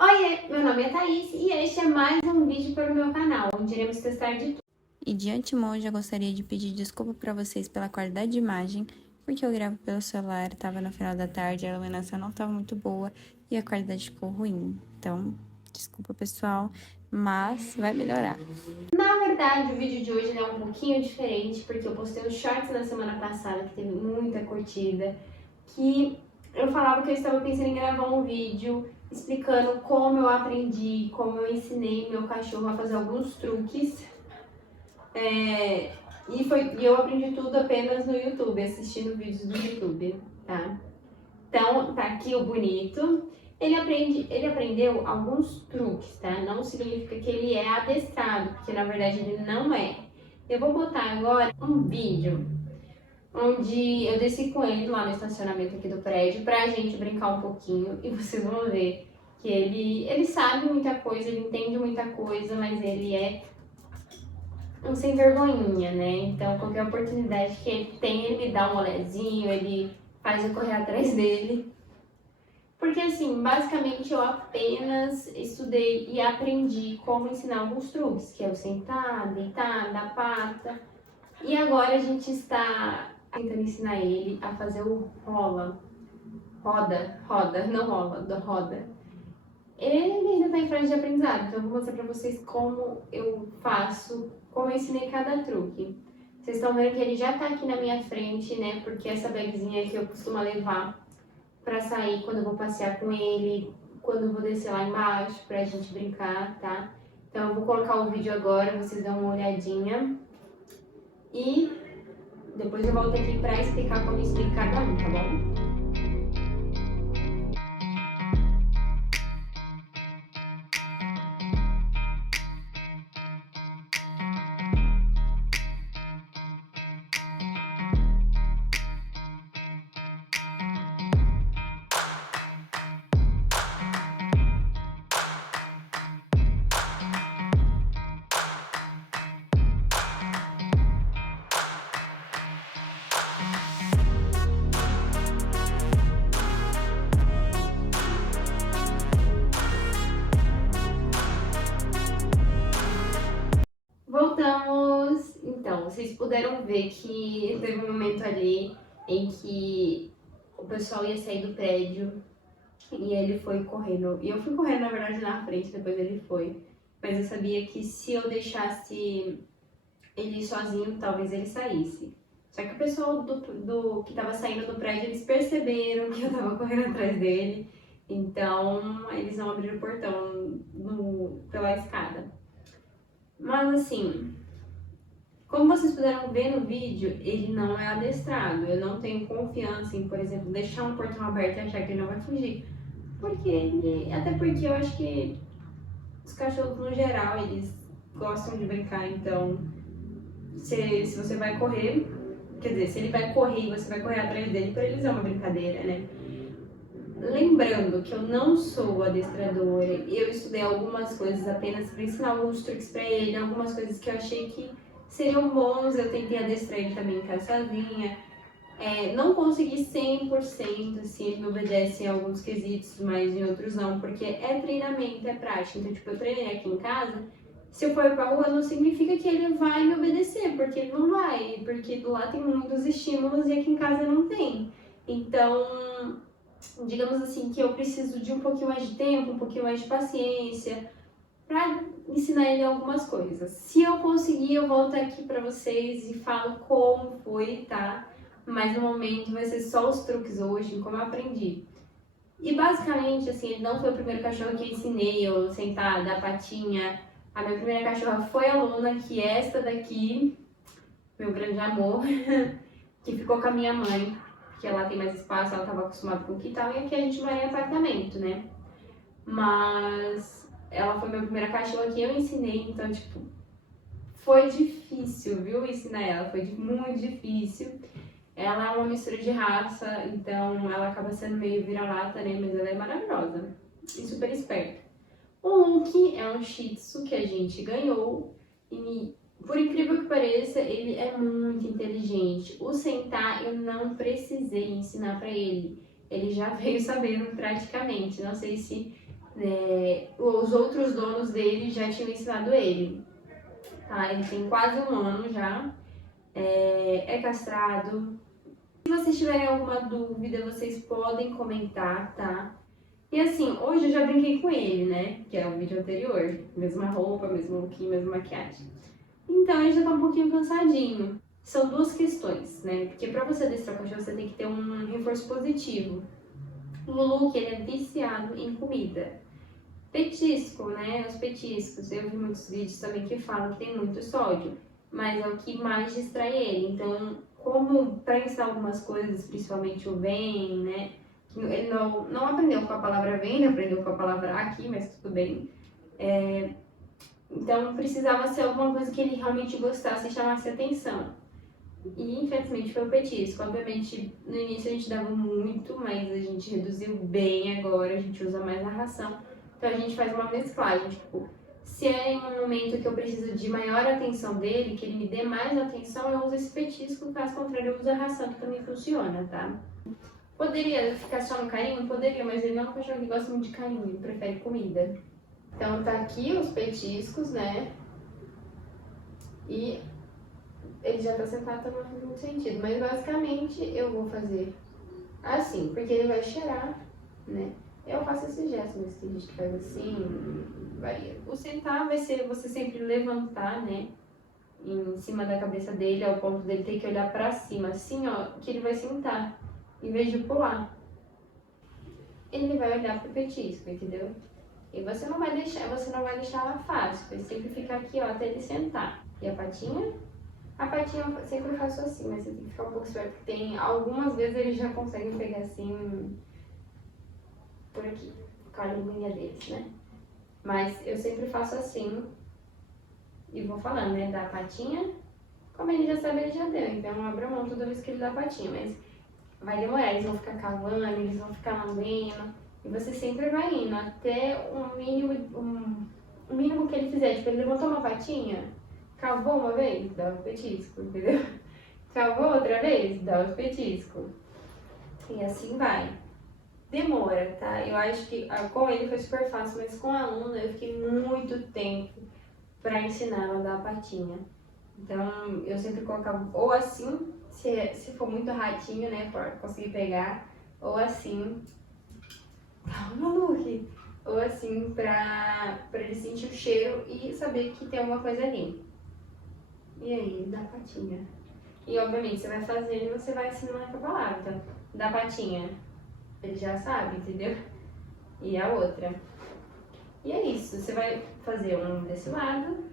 Oiê, meu nome é Thaís e este é mais um vídeo para o meu canal, onde iremos testar de tudo. E de antemão, eu já gostaria de pedir desculpa para vocês pela qualidade de imagem, porque eu gravo pelo celular, estava no final da tarde, a iluminação não estava muito boa e a qualidade ficou ruim. Então, desculpa pessoal, mas vai melhorar. Na verdade, o vídeo de hoje é um pouquinho diferente, porque eu postei um shorts na semana passada que teve muita curtida, que eu falava que eu estava pensando em gravar um vídeo explicando como eu aprendi, como eu ensinei meu cachorro a fazer alguns truques. E eu aprendi tudo apenas no YouTube, assistindo vídeos do YouTube, tá? Então, tá aqui o bonito. Ele aprendeu alguns truques, tá? Não significa que ele é adestrado, porque na verdade ele não é. Eu vou botar agora um vídeo onde eu desci com ele lá no estacionamento aqui do prédio pra gente brincar um pouquinho e vocês vão ver que ele sabe muita coisa, ele entende muita coisa, mas ele é um sem vergonhinha, né? Então, qualquer oportunidade que ele tem, ele me dá um olezinho, ele faz eu correr atrás dele. Porque assim, basicamente eu apenas estudei e aprendi como ensinar alguns truques, que é o sentar, deitar, dar pata. E agora a gente está tentando ensinar ele a fazer o roda, não rola, do roda. Ele ainda está em fase de aprendizado, então eu vou mostrar pra vocês como eu faço, como eu ensinei cada truque. Vocês estão vendo que ele já tá aqui na minha frente, né, porque essa bagzinha que eu costumo levar pra sair quando eu vou passear com ele, quando eu vou descer lá embaixo pra gente brincar, tá? Então eu vou colocar o vídeo agora, vocês dão uma olhadinha. E depois eu volto aqui pra explicar como eu ensinei cada um, tá bom? Voltamos! Então, vocês puderam ver que teve um momento ali em que o pessoal ia sair do prédio e ele foi correndo. E eu fui correndo, na verdade, na frente, depois ele foi. Mas eu sabia que se eu deixasse ele ir sozinho, talvez ele saísse. Só que o pessoal que tava saindo do prédio, eles perceberam que eu tava correndo atrás dele. Então, eles não abriram o portão pela escada. Mas assim, como vocês puderam ver no vídeo, ele não é adestrado. Eu não tenho confiança em, por exemplo, deixar um portão aberto e achar que ele não vai fugir. Até porque eu acho que os cachorros no geral, eles gostam de brincar, então se você vai correr, quer dizer, se ele vai correr e você vai correr atrás dele, para eles é uma brincadeira, né? Lembrando que eu não sou adestradora, eu estudei algumas coisas apenas para ensinar alguns truques para ele, algumas coisas que eu achei que seriam bons, eu tentei adestrar ele também em casa sozinha. Não consegui 100%, assim, ele me obedece em alguns quesitos, mas em outros não, porque é treinamento, é prática. Então, tipo, eu treinei aqui em casa, se eu for pra rua não significa que ele vai me obedecer, porque ele não vai, porque lá tem muitos estímulos e aqui em casa não tem. Então, digamos assim, que eu preciso de um pouquinho mais de tempo, um pouquinho mais de paciência, para ensinar ele algumas coisas. Se eu conseguir, eu volto aqui para vocês e falo como foi, tá? Mas no momento vai ser só os truques hoje, como eu aprendi. E basicamente, assim, ele não foi o primeiro cachorro que eu ensinei, eu sentar, dar patinha. A minha primeira cachorra foi a Luna, que é esta daqui, meu grande amor, que ficou com a minha mãe, porque lá tem mais espaço, ela estava acostumada com o quintal, e aqui a gente vai em apartamento, né? Mas ela foi minha primeira cachorra que eu ensinei, então, tipo, foi difícil, viu, ensinar ela, foi muito difícil. Ela é uma mistura de raça, então ela acaba sendo meio vira-lata, né, mas ela é maravilhosa e super esperta. O Luke é um Shih Tzu que a gente ganhou e, por incrível que pareça, ele é muito inteligente. O sentar eu não precisei ensinar pra ele, ele já veio sabendo praticamente. Não sei se Os outros donos dele já tinham ensinado ele, tá? Ele tem quase 1 ano já, é castrado. Se vocês tiverem alguma dúvida, vocês podem comentar, tá? E assim, hoje eu já brinquei com ele, né? Que é o vídeo anterior. Mesma roupa, mesmo look, mesma maquiagem. Então ele já tá um pouquinho cansadinho. São 2 questões, né? Porque pra você adestrar o cachorro, você tem que ter um reforço positivo. O Luke, ele é viciado em comida. Petisco, né? Os petiscos. Eu vi muitos vídeos também que falam que tem muito sódio. Mas é o que mais distrai ele. Então, como para ensinar algumas coisas, principalmente o bem, né? Ele não aprendeu com a palavra vem, ele aprendeu com a palavra aqui, mas tudo bem. Então, precisava ser alguma coisa que ele realmente gostasse e chamasse atenção. E, infelizmente, foi o petisco. Obviamente, no início a gente dava muito, mas a gente reduziu bem agora, a gente usa mais a ração. Então, a gente faz uma mesclagem, tipo, se é em um momento que eu preciso de maior atenção dele, que ele me dê mais atenção, eu uso esse petisco, caso contrário, eu uso a ração, que também funciona, tá? Poderia ficar só no carinho? Poderia, mas ele não é um cachorro que gosta muito de carinho, ele prefere comida. Então tá aqui os petiscos, né? E ele já tá sentado, tá fazendo muito sentido. Mas basicamente eu vou fazer assim, porque ele vai cheirar, né? Eu faço esse gesto, mas tem gente que faz assim, varia. O sentar vai ser você sempre levantar, né? Em cima da cabeça dele, ao ponto dele ter que olhar pra cima, assim, ó, que ele vai sentar, em vez de pular. Ele vai olhar pro petisco, entendeu? E você não vai deixar ela fácil, vai sempre ficar aqui, ó, até ele sentar. E a patinha eu sempre faço assim, mas você tem que ficar um pouco esperto, porque tem algumas vezes eles já conseguem pegar assim, por aqui, com a linguinha deles, né? Mas eu sempre faço assim, e vou falando, né, da patinha, como ele já sabe, ele já deu, então eu abro a mão toda vez que ele dá a patinha, mas vai demorar, eles vão ficar cavando, eles vão ficar lambendo, e você sempre vai indo até o mínimo que ele fizer. Tipo, ele levantou uma patinha, cavou uma vez, dá o petisco, entendeu? Cavou outra vez, dá o petisco. E assim vai. Demora, tá? Eu acho que com ele foi super fácil, mas com a aluna eu fiquei muito tempo pra ensinar ela a dar a patinha. Então eu sempre colocava ou assim, se for muito ratinho, né, pra conseguir pegar, ou assim. Calma, Luke! Ou assim, pra ele sentir o cheiro e saber que tem alguma coisa ali. E aí, dá patinha. E obviamente você vai fazendo e você vai ensinando com a palavra. Então, dá patinha. Ele já sabe, entendeu? E a outra. E é isso. Você vai fazer um desse lado,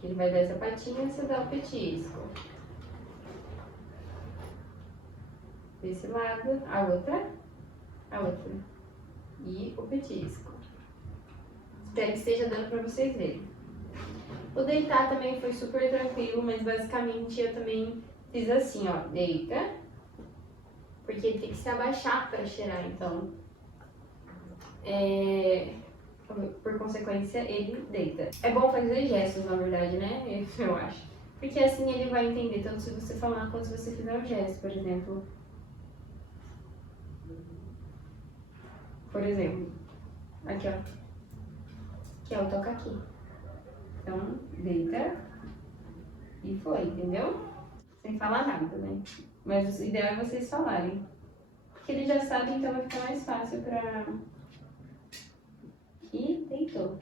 que ele vai dar essa patinha e você dá o petisco. Desse lado, a outra. E o petisco. Espero que esteja dando pra vocês verem. O deitar também foi super tranquilo, mas basicamente eu também fiz assim, ó, deita, porque ele tem que se abaixar para cheirar, então, por consequência, ele deita. É bom fazer gestos, na verdade, né? Eu acho. Porque assim ele vai entender, tanto se você falar quanto se você fizer um gesto, por exemplo. Aqui, ó. Que é o toca aqui. Então, deita e foi, entendeu? Sem falar nada, né? Mas o ideal é vocês falarem. Porque ele já sabe, então vai ficar mais fácil pra... E deitou.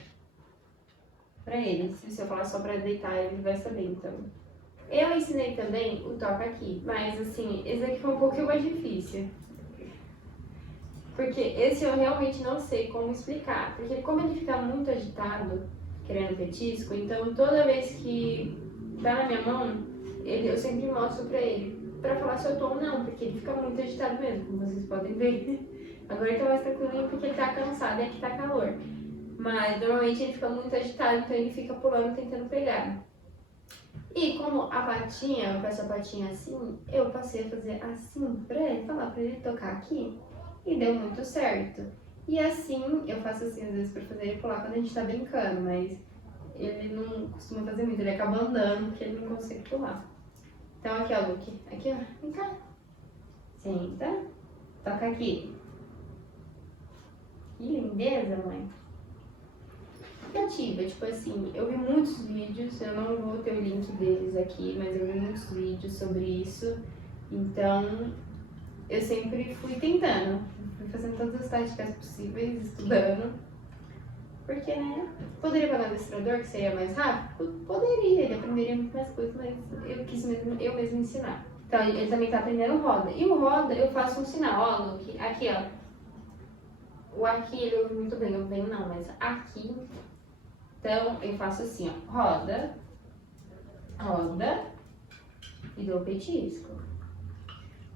Pra ele. Se eu falar só pra deitar, ele vai saber, então. Eu ensinei também o toca aqui, mas assim, esse aqui foi um pouquinho mais difícil. Porque esse eu realmente não sei como explicar. Porque como ele fica muito agitado, querendo petisco, então toda vez que tá na minha mão, eu sempre mostro pra ele. Pra falar se eu tô ou não, porque ele fica muito agitado mesmo, como vocês podem ver. Agora ele tá mais tranquilinho porque ele tá cansado e aqui tá calor. Mas normalmente ele fica muito agitado, então ele fica pulando tentando pegar. E como a patinha, eu faço a patinha assim, eu passei a fazer assim pra ele, falar pra ele tocar aqui. E deu muito certo. E assim, eu faço assim às vezes pra fazer ele pular quando a gente tá brincando, mas ele não costuma fazer muito, ele acaba andando porque ele não consegue pular. Então aqui ó, Luke, aqui ó, vem cá. Senta, toca aqui. Que lindeza, mãe. Criativa, tipo assim, eu vi muitos vídeos, eu não vou ter o link deles aqui, mas eu vi muitos vídeos sobre isso. Então, eu sempre fui tentando, fui fazendo todas as táticas possíveis, estudando. Porque, né, poderia pagar um ilustrador que seria mais rápido? Poderia, ele aprenderia muito mais coisas, mas eu mesmo ensinar. Então, ele também tá aprendendo roda. E o roda, eu faço um sinal, ó, Luke, aqui, ó. O aqui ele ouve muito bem, eu venho não, mas aqui. Então, eu faço assim, ó, roda, roda, e dou petisco.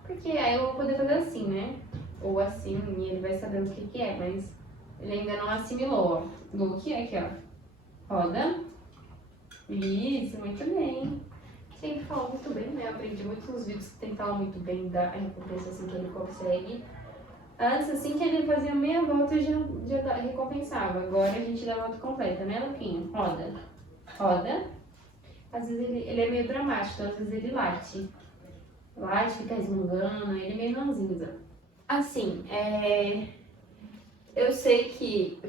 Porque aí eu vou poder fazer assim, né? Ou assim, e ele vai saber o que é, mas ele ainda não assimilou, ó. Look, aqui, ó. Roda. Isso, muito bem. Sempre falou muito bem, né? Eu aprendi muito nos vídeos que tem que falar muito bem da recompensa assim que ele consegue. Antes, assim que ele fazia meia volta, eu já recompensava. Agora a gente dá a volta completa, né, Luquinho? Roda. Roda. Às vezes ele é meio dramático, então às vezes ele late. Late, fica resmungando, ele é meio ranzinza. Assim, eu sei que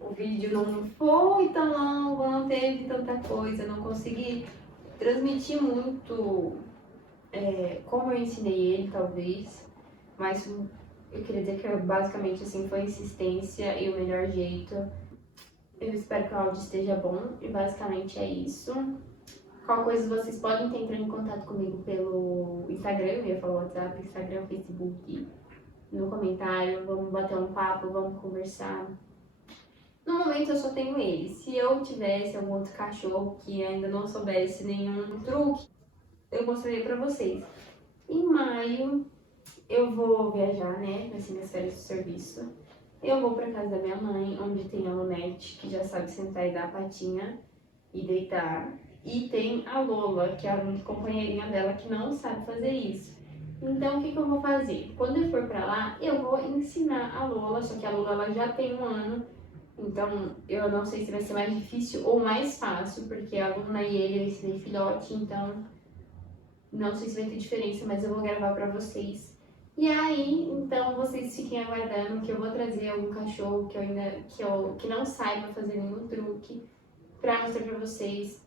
o vídeo não foi tão longo, não teve tanta coisa, não consegui transmitir muito como eu ensinei ele, talvez, mas eu queria dizer que basicamente assim foi insistência e o melhor jeito. Eu espero que o áudio esteja bom e basicamente é isso. Qualquer coisa vocês podem estar entrando em contato comigo pelo Instagram, eu ia falar WhatsApp, Instagram, Facebook, no comentário, vamos bater um papo, vamos conversar. No momento eu só tenho ele. Se eu tivesse algum outro cachorro que ainda não soubesse nenhum truque, eu mostraria pra vocês. Em maio eu vou viajar, né? Vai ser minhas férias de serviço. Eu vou pra casa da minha mãe, onde tem a Lunete, que já sabe sentar e dar a patinha e deitar. E tem a Lola, que é a companheirinha dela, que não sabe fazer isso. Então, o que eu vou fazer? Quando eu for pra lá, eu vou ensinar a Lola, só que a Lola ela já tem 1 ano. Então, eu não sei se vai ser mais difícil ou mais fácil, porque a Luna e ele eu ensinei filhote, então não sei se vai ter diferença, mas eu vou gravar pra vocês. E aí, então, vocês fiquem aguardando que eu vou trazer algum cachorro que não saiba fazer nenhum truque pra mostrar pra vocês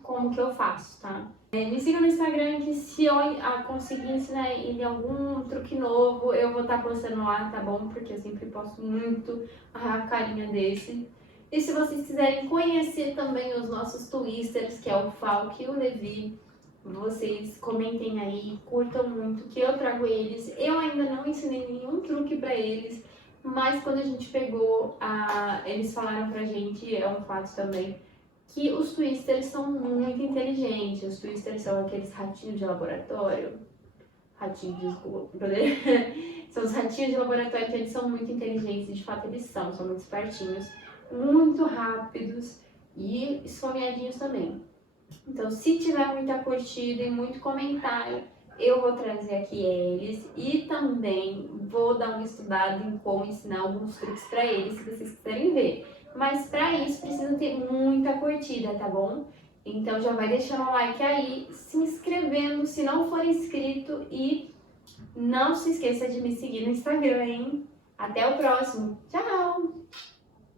como que eu faço, tá? Me siga no Instagram que se eu conseguir ensinar ele algum truque novo, eu vou estar postando lá, tá bom? Porque eu sempre posto muito a carinha desse. E se vocês quiserem conhecer também os nossos twisters, que é o Falk e o Levi, vocês comentem aí, curtam muito que eu trago eles. Eu ainda não ensinei nenhum truque pra eles, mas quando a gente pegou, eles falaram pra gente, é um fato também, que os twisters são muito inteligentes. Os twisters são aqueles ratinhos de laboratório. Ratinhos de esgoto. São os ratinhos de laboratório que eles são muito inteligentes. E de fato eles são muito espertinhos, muito rápidos e esfomeadinhos também. Então, se tiver muita curtida e muito comentário, eu vou trazer aqui eles. E também vou dar uma estudada em como ensinar alguns truques para eles, se vocês quiserem ver. Mas para isso precisa ter muita curtida, tá bom? Então já vai deixando o like aí, se inscrevendo se não for inscrito e não se esqueça de me seguir no Instagram, hein? Até o próximo. Tchau!